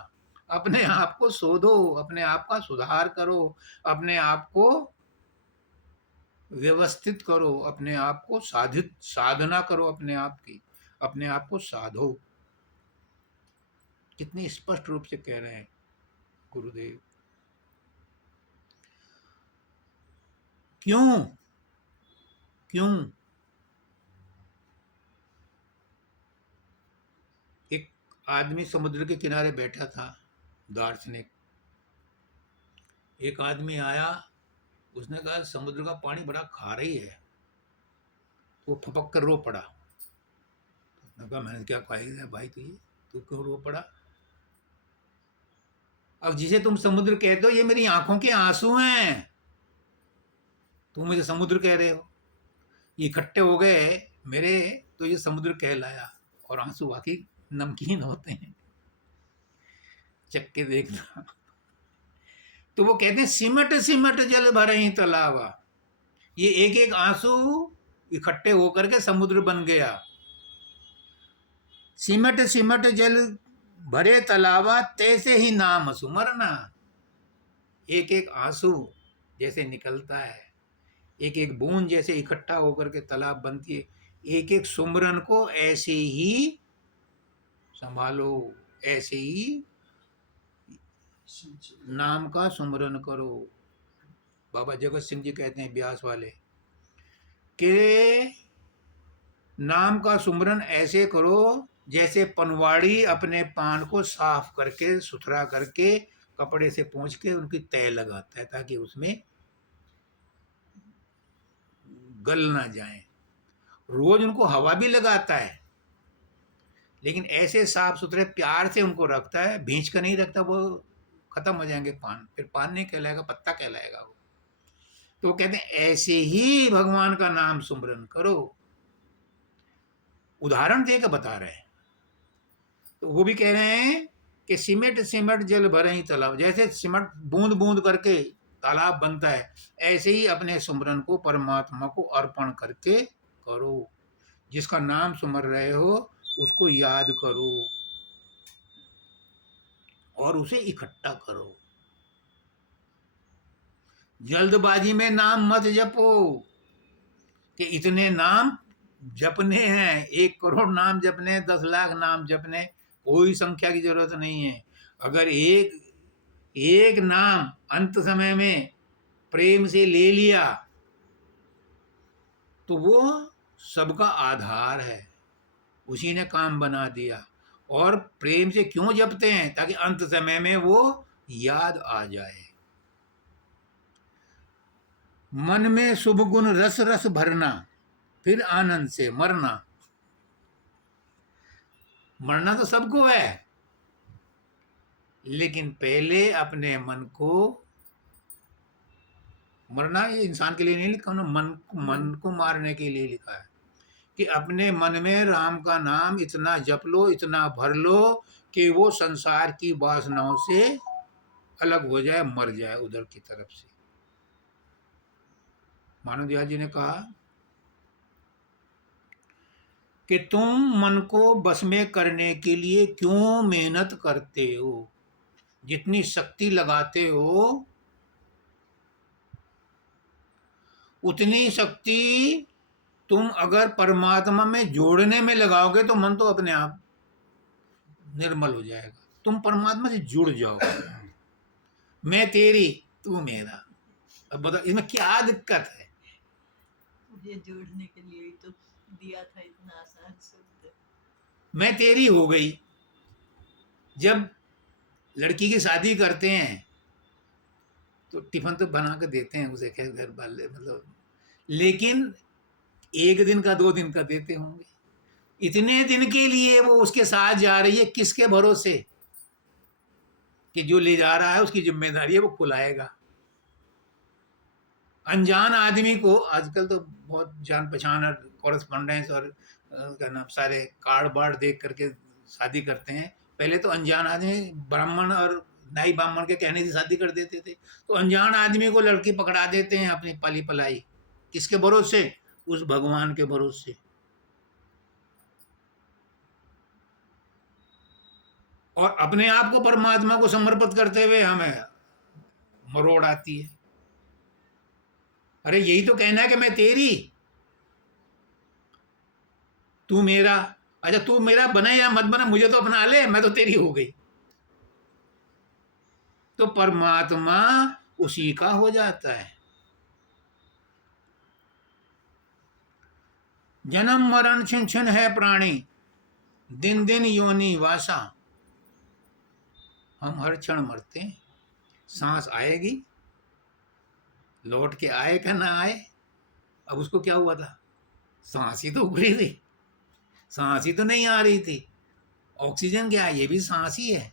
अपने आप को शोधो, अपने आप का सुधार करो, अपने आप को व्यवस्थित करो, अपने आप को साधना करो, अपने आप की, अपने आप को साधो। कितनी स्पष्ट रूप से कह रहे हैं गुरुदेव। क्यों? क्यों? एक आदमी समुद्र के किनारे बैठा था, दार्शनिक। एक आदमी आया, उसने कहा समुद्र का पानी बड़ा खारी है। वो फपक कर रो पड़ा। उसने कहा मैंने क्या कहा है भाई, तू क्यों रो पड़ा? अब जिसे तुम समुद्र कहते हो, ये मेरी आंखों के आंसू हैं। तुम मुझे समुद्र कह रहे हो, ये इकट्ठे हो गए मेरे, तो ये समुद्र कहलाया। और आंसू वाकई नमकीन होते हैं, चख के देखना। तो वो कहते हैं सिमट सिमट जल भरे ही तालाबा। ये एक एक आंसू इकट्ठे होकर के समुद्र बन गया। सिमट सिमट जल भरे तालाबा, तैसे ही नाम सुमरना। एक एक आंसू जैसे निकलता है, एक एक बूंद जैसे इकट्ठा होकर के तालाब बनती है, एक एक सुमरन को ऐसे ही संभालो, ऐसे ही नाम का सुमरन करो। बाबा जगत सिंह जी कहते हैं, ब्यास वाले, कि नाम का सुमरन ऐसे करो जैसे पनवाड़ी अपने पान को साफ करके, सुथरा करके, कपड़े से पोंछ के उनकी तय लगाता है ताकि उसमें गल ना जाए। रोज उनको हवा भी लगाता है, लेकिन ऐसे साफ सुथरे प्यार से उनको रखता है, भींच कर नहीं रखता। वो खत्म हो जाएंगे पान, फिर पान नहीं कहलाएगा, पत्ता कहलाएगा वो। तो कहते हैं ऐसे ही भगवान का नाम सुमरन करो। उदाहरण देकर बता रहे हैं। तो वो भी कह रहे हैं कि सिमट सिमट जल भरे ही तालाब, जैसे सिमट बूंद बूंद करके तालाब बनता है, ऐसे ही अपने सुमरन को परमात्मा को अर्पण करके करो। जिसका नाम सुमर रहे हो उसको याद करो और उसे इकट्ठा करो। जल्दबाजी में नाम मत जपो कि इतने नाम जपने हैं, 1 करोड़ नाम जपने, 10 लाख नाम जपने, कोई संख्या की जरूरत नहीं है। अगर एक नाम अंत समय में प्रेम से ले लिया तो वो सबका आधार है, उसी ने काम बना दिया। और प्रेम से क्यों जपते हैं? ताकि अंत समय में वो याद आ जाए। मन में शुभ गुण रस रस भरना, फिर आनंद से मरना। मरना तो सबको है, लेकिन पहले अपने मन को मरना, ये इंसान के लिए नहीं लिखा उन्होंने, मन को मारने के लिए लिखा है कि अपने मन में राम का नाम इतना जप लो, इतना भर लो कि वो संसार की वासनाओं से अलग हो जाए, मर जाए उधर की तरफ से। मानव दयाल जी ने कहा कि तुम मन को बस में करने के लिए क्यों मेहनत करते हो, जितनी शक्ति लगाते हो उतनी शक्ति तुम अगर परमात्मा में जोड़ने में लगाओगे तो मन तो अपने आप निर्मल हो जाएगा। तुम परमात्मा से जुड़ जाओ। मैं तेरी, तू मेरा। अब बताओ इसमें क्या दिक्कत है? ये जोड़ने के लिए ही तो दिया था इतना आसान शब्द। मैं तेरी हो गई। जब लड़की की शादी करते हैं तो टिफिन तो बना के देते हैं उसे, खैर घर वाले मतलब, लेकिन एक दिन का 2 दिन का देते होंगे। इतने दिन के लिए वो उसके साथ जा रही है, किसके भरोसे कि जो ले जा रहा है उसकी जिम्मेदारी है, वो खुलाएगा। अनजान आदमी को आजकल तो बहुत जान पहचान और कॉरेस्पॉन्डेंस और क्या नाम, सारे कार्ड बार्ड देख करके शादी करते हैं। पहले तो अनजान आदमी ब्राह्मण और नाई ब्राह्मण के कहने से शादी कर देते थे। तो अनजान आदमी को लड़की पकड़ा देते हैं अपनी पली पलाई, किसके भरोसे? उस भगवान के भरोसे। और अपने आप को परमात्मा को समर्पित करते हुए हमें मरोड़ आती है। अरे यही तो कहना है कि मैं तेरी, तू मेरा। अच्छा तू मेरा बने या मत बने, मुझे तो अपना ले, मैं तो तेरी हो गई। तो परमात्मा उसी का हो जाता है। जन्म मरण छिन छिन है प्राणी, दिन दिन योनि वासा। हम हर क्षण मरते हैं। सांस आएगी, लौट के आए क्या ना आए। अब उसको क्या हुआ था? सांस ही तो उखड़ी थी, सांस ही तो नहीं आ रही थी। ऑक्सीजन क्या है? ये भी सांस ही है।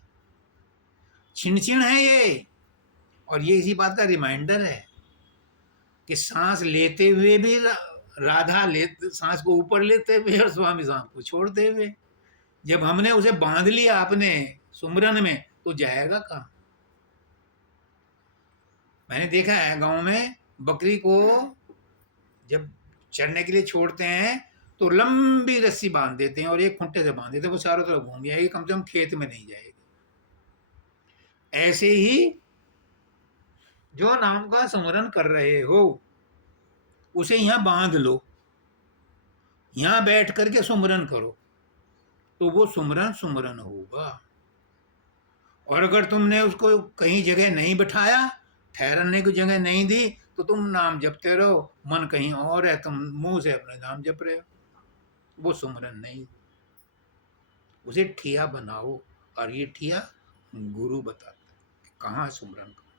छिन छिन है ये। और ये इसी बात का रिमाइंडर है कि सांस लेते हुए भी राधा सांस को ऊपर लेते हुए और स्वामी सांस को छोड़ते हुए। जब हमने उसे बांध लिया अपने सुमरन में तो जाएगा कहाँ? मैंने देखा है गांव में बकरी को जब चरने के लिए छोड़ते हैं तो लंबी रस्सी बांध देते हैं और एक खूंटे से बांध देते हैं, वो चारों तरफ घूम जाएगी, कम से कम खेत में नहीं जाएगी। ऐसे ही जो नाम का स्मरण कर रहे हो उसे यहां बांध लो, यहां बैठ करके सुमरन करो तो वो सुमरन सुमरन होगा। और अगर तुमने उसको कहीं जगह नहीं बिठाया, ठहरने की जगह नहीं दी, तो तुम नाम जपते रहो, मन कहीं और है, तुम मुंह से अपने नाम जप रहे हो, वो सुमरन नहीं। उसे ठिया बनाओ। और ये ठिया गुरु बताता है कि कहाँ सुमरन करो।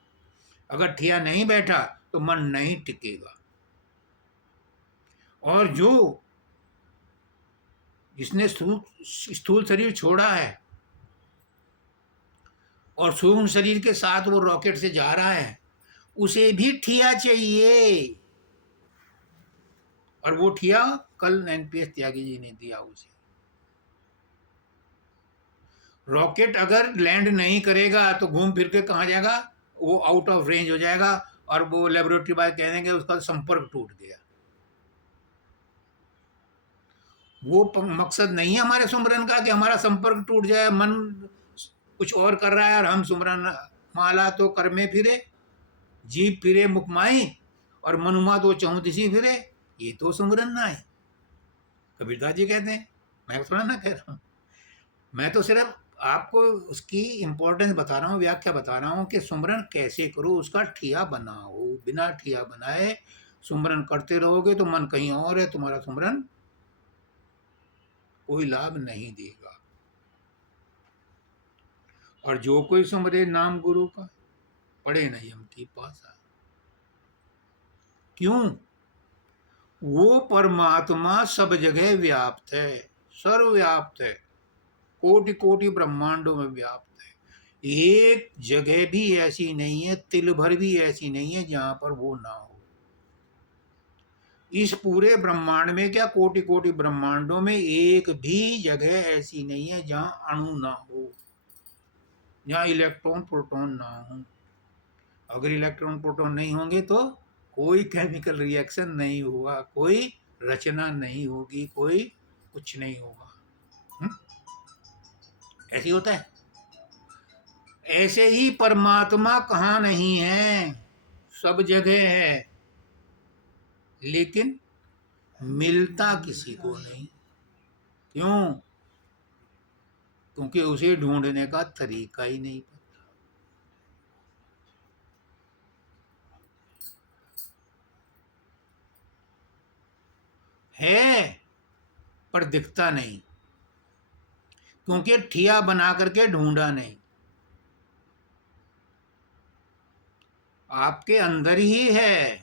अगर ठिया नहीं बैठा तो मन नहीं टिकेगा। और जो जिसने स्थूल शरीर छोड़ा है और सूक्ष्म शरीर के साथ वो रॉकेट से जा रहा है, उसे भी ठिया चाहिए। और वो ठिया कल एनपीएस त्यागी जी ने दिया उसे। रॉकेट अगर लैंड नहीं करेगा तो घूम फिर के कहाँ जाएगा? वो आउट ऑफ रेंज हो जाएगा और वो लेबोरेटरी वाले कह देंगे उसका संपर्क टूट गया। वो मकसद नहीं है हमारे सुमरन का कि हमारा संपर्क टूट जाए, मन कुछ और कर रहा है और हम सुमरन। माला तो कर में फिरे, जीभ फिरे मुखमाई, और मनुमा तो चौंतीसी फिरे, ये तो सुमरन ना है। कबीरदास जी कहते हैं, मैं थोड़ा ना कह रहा हूँ। मैं तो सिर्फ आपको उसकी इंपॉर्टेंस बता रहा हूँ, व्याख्या बता रहा हूँ कि सुमरन कैसे करो, उसका ठिया बनाओ। बिना ठिया बनाए सुमरन करते रहोगे तो मन कहीं और है, तुम्हारा सुमरन कोई लाभ नहीं देगा। और जो कोई सुमरे नाम गुरु का, पढ़े नहीं यमती पासा। क्यों? वो परमात्मा सब जगह व्याप्त है, सर्वव्याप्त है, कोटि कोटि ब्रह्मांडों में व्याप्त है। एक जगह भी ऐसी नहीं है, तिल भर भी ऐसी नहीं है जहां पर वो ना हो। इस पूरे ब्रह्मांड में क्या, कोटि कोटि ब्रह्मांडों में एक भी जगह ऐसी नहीं है जहां अणु ना हो, जहां इलेक्ट्रॉन प्रोटॉन ना हो। अगर इलेक्ट्रॉन प्रोटॉन नहीं होंगे तो कोई केमिकल रिएक्शन नहीं होगा, कोई रचना नहीं होगी, कोई कुछ नहीं होगा। ऐसे ही होता है। ऐसे ही परमात्मा कहाँ नहीं है, सब जगह है, लेकिन मिलता किसी को नहीं। क्यों? क्योंकि उसे ढूंढने का तरीका ही नहीं पता। है पर दिखता नहीं, क्योंकि ठिया बना करके ढूंढा नहीं। आपके अंदर ही है।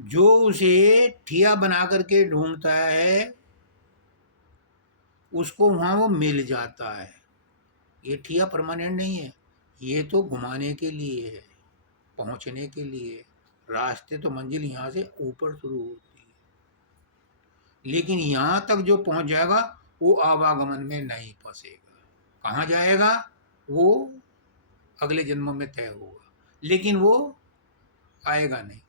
जो उसे ठिया बना करके ढूंढता है उसको वहां वो मिल जाता है। ये ठिया परमानेंट नहीं है, ये तो घुमाने के लिए है, पहुंचने के लिए। रास्ते तो मंजिल यहाँ से ऊपर शुरू होती है, लेकिन यहाँ तक जो पहुंच जाएगा वो आवागमन में नहीं फंसेगा। कहाँ जाएगा वो अगले जन्म में तय होगा, लेकिन वो आएगा नहीं।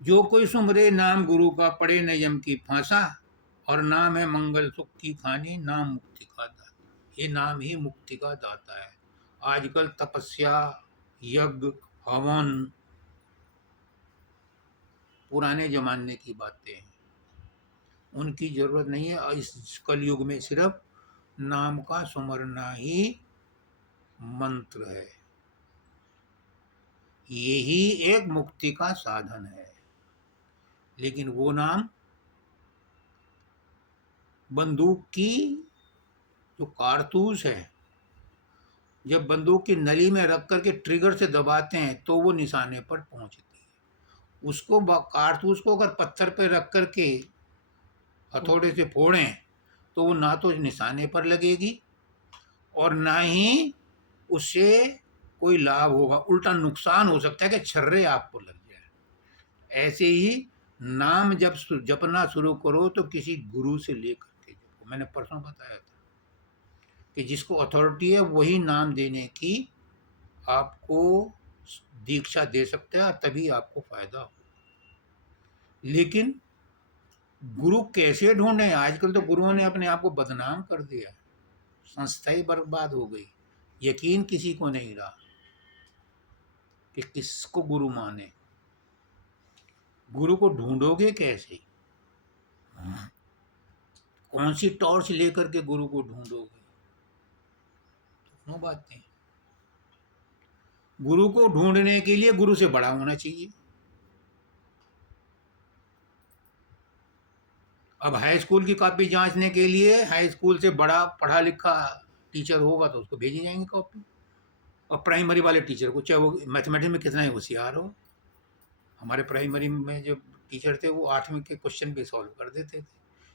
जो कोई सुमरे नाम गुरु का, पड़े न यम की फांसा, और नाम है मंगल सुख की खानी, नाम मुक्ति का दाता। ये नाम ही मुक्ति का दाता है। आजकल तपस्या, यज्ञ, हवन पुराने जमाने की बातें हैं, उनकी जरूरत नहीं है। इस कलयुग में सिर्फ नाम का सुमरना ही मंत्र है। यही एक मुक्ति का साधन है। लेकिन वो नाम बंदूक की जो कारतूस है, जब बंदूक की नली में रख करके ट्रिगर से दबाते हैं तो वो निशाने पर पहुंचती है। उसको कारतूस को अगर पत्थर पर रख करके हथौड़े से फोड़ें तो वो ना तो निशाने पर लगेगी और ना ही उससे कोई लाभ होगा, उल्टा नुकसान हो सकता है कि छर्रे आपको लग जाए। ऐसे ही नाम जब जपना शुरू करो तो किसी गुरु से लेकर के जपो। मैंने परसों बताया था कि जिसको अथॉरिटी है वही नाम देने की आपको दीक्षा दे सकता है, तभी आपको फायदा हो। लेकिन गुरु कैसे ढूंढे? आजकल तो गुरुओं ने अपने आप को बदनाम कर दिया, संस्था ही बर्बाद हो गई। यकीन किसी को नहीं रहा कि किसको गुरु माने। गुरु को ढूंढोगे कैसे? कौन सी टॉर्च लेकर के गुरु को ढूंढोगे? दोनों बातें। गुरु को ढूंढने के लिए गुरु से बड़ा होना चाहिए। अब हाई स्कूल की कॉपी जांचने के लिए हाई स्कूल से बड़ा पढ़ा लिखा टीचर होगा तो उसको भेजी जाएंगी कॉपी, और प्राइमरी वाले टीचर को, चाहे वो मैथमेटिक्स में कितना ही होशियार हो। हमारे प्राइमरी में जो टीचर थे वो 8वीं के क्वेश्चन भी सॉल्व कर देते थे,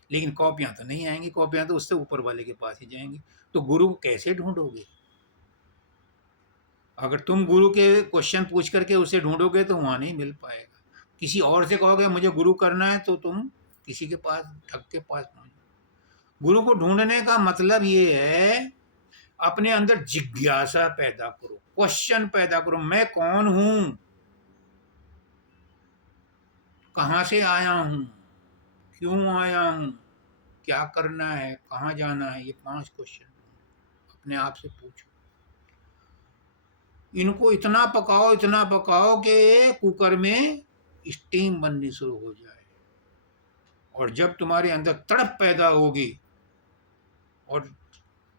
लेकिन कॉपियाँ तो नहीं आएंगी, कॉपियाँ तो उससे ऊपर वाले के पास ही जाएंगी। तो गुरु को कैसे ढूंढोगे? अगर तुम गुरु के क्वेश्चन पूछ करके उसे ढूंढोगे तो वहाँ नहीं मिल पाएगा। किसी और से कहोगे मुझे गुरु करना है तो तुम किसी के पास, ठग के पास पहुँच। गुरु को ढूंढने का मतलब ये है अपने अंदर जिज्ञासा पैदा करो, क्वेश्चन पैदा करो। मैं कौन हूं, कहाँ से आया हूं, क्यों आया हूं, क्या करना है, कहाँ जाना है, ये 5 क्वेश्चन अपने आप से पूछो। इनको इतना पकाओ कि कुकर में स्टीम बननी शुरू हो जाए। और जब तुम्हारे अंदर तड़प पैदा होगी और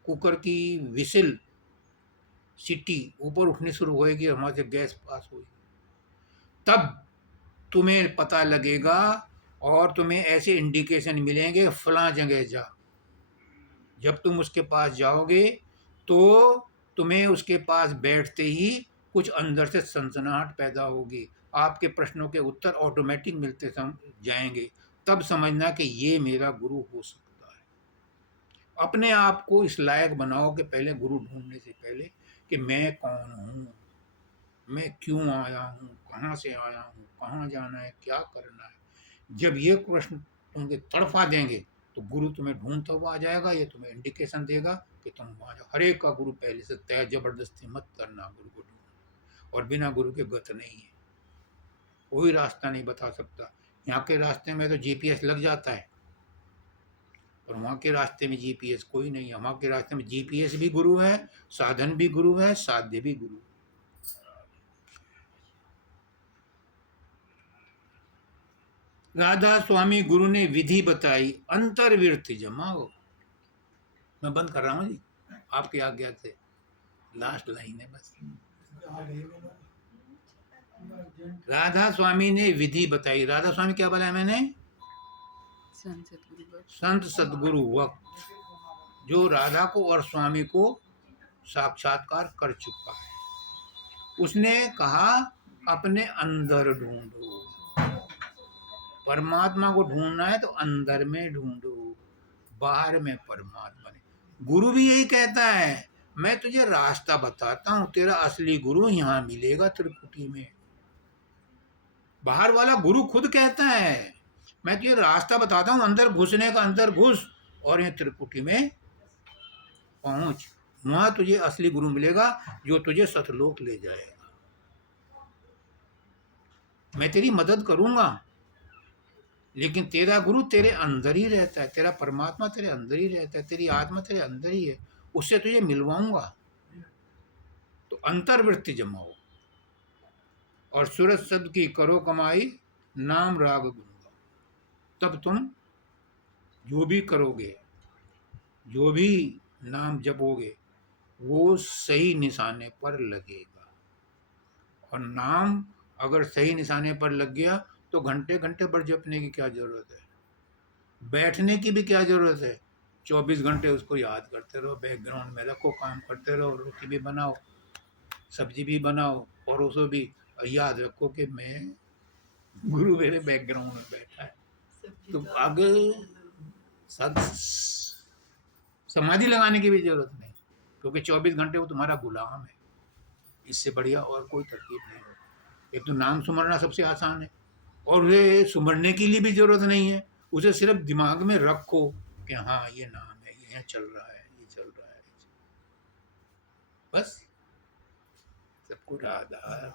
कुकर की विसिल सीटी ऊपर उठनी शुरू होएगी, हमारे से गैस पास होगी, तब तुम्हें पता लगेगा और तुम्हें ऐसे इंडिकेशन मिलेंगे फलां जगह जा। जब तुम उसके पास जाओगे तो तुम्हें उसके पास बैठते ही कुछ अंदर से सनसनाहट पैदा होगी, आपके प्रश्नों के उत्तर ऑटोमेटिक मिलते जाएंगे। तब समझना कि ये मेरा गुरु हो सकता है। अपने आप को इस लायक बनाओ कि पहले गुरु ढूंढने से पहले कि मैं कौन हूँ, मैं क्यों आया हूँ, कहाँ से आया हूँ, कहाँ जाना है, क्या करना है। जब ये प्रश्न तुमको तड़फा देंगे तो गुरु तुम्हें ढूंढता हुआ आ जाएगा, ये तुम्हें इंडिकेशन देगा कि तुम वहाँ जाओ। हर एक का गुरु पहले से तय, जबरदस्ती मत करना गुरु को ढूंढ। और बिना गुरु के गत नहीं है, कोई रास्ता नहीं बता सकता। यहाँ के रास्ते में तो जीपीएस लग जाता है, और वहाँ के रास्ते में जीपीएस कोई नहीं है। वहाँ के रास्ते में जीपीएस भी गुरु है, साधन भी गुरु है, साध्य भी गुरु है। राधा स्वामी गुरु ने विधि बताई, अंतर्वृत्ति जमाओ। मैं बंद कर रहा हूँ जी, आपकी आज्ञा से। लास्ट लाइन है बस। राधा स्वामी ने विधि बताई। राधा स्वामी क्या बोला है मैंने? संत सतगुरु वक्त। संत सदगुरु वक्त, जो राधा को और स्वामी को साक्षात्कार कर चुका है। उसने कहा अपने अंदर ढूंढो। परमात्मा को ढूंढना है तो अंदर में ढूंढो, बाहर में परमात्मा नहीं। गुरु भी यही कहता है, मैं तुझे रास्ता बताता हूँ, तेरा असली गुरु यहाँ मिलेगा त्रिकुटी में। बाहर वाला गुरु खुद कहता है, मैं तुझे रास्ता बताता हूँ, अंदर घुसने का अंदर घुस और ये त्रिकुटी में पहुंच। वहां तुझे असली गुरु मिलेगा जो तुझे सतलोक ले जाएगा। मैं तेरी मदद करूंगा, लेकिन तेरा गुरु तेरे अंदर ही रहता है, तेरा परमात्मा तेरे अंदर ही रहता है, तेरी आत्मा तेरे अंदर ही है, उससे तुझे मिलवाऊंगा। तो अंतर्वृत्ति जमाओ और सूरज शब्द की करो कमाई, नाम राग गुनगा। तब तुम जो भी करोगे, जो भी नाम जपोगे, वो सही निशाने पर लगेगा। और नाम अगर सही निशाने पर लग गया तो घंटे घंटे भर जपने की क्या जरूरत है, बैठने की भी क्या जरूरत है। 24 घंटे उसको याद करते रहो, बैकग्राउंड में रखो, काम करते रहो, रोटी भी बनाओ, सब्जी भी बनाओ, परोसो भी, और याद रखो कि मैं गुरु मेरे बैकग्राउंड में बैठा है। तो आगे समाधि लगाने की भी जरूरत नहीं, क्योंकि 24 घंटे वो तुम्हारा गुलाम है। इससे बढ़िया और कोई तरकीब नहीं है। एक तो नाम सुमरना सबसे आसान है, और उसे सुमरने के लिए भी जरूरत नहीं है। उसे सिर्फ दिमाग में रखो कि हाँ ये नाम है, ये चल रहा है, ये चल रहा है, बस। सबको राधा।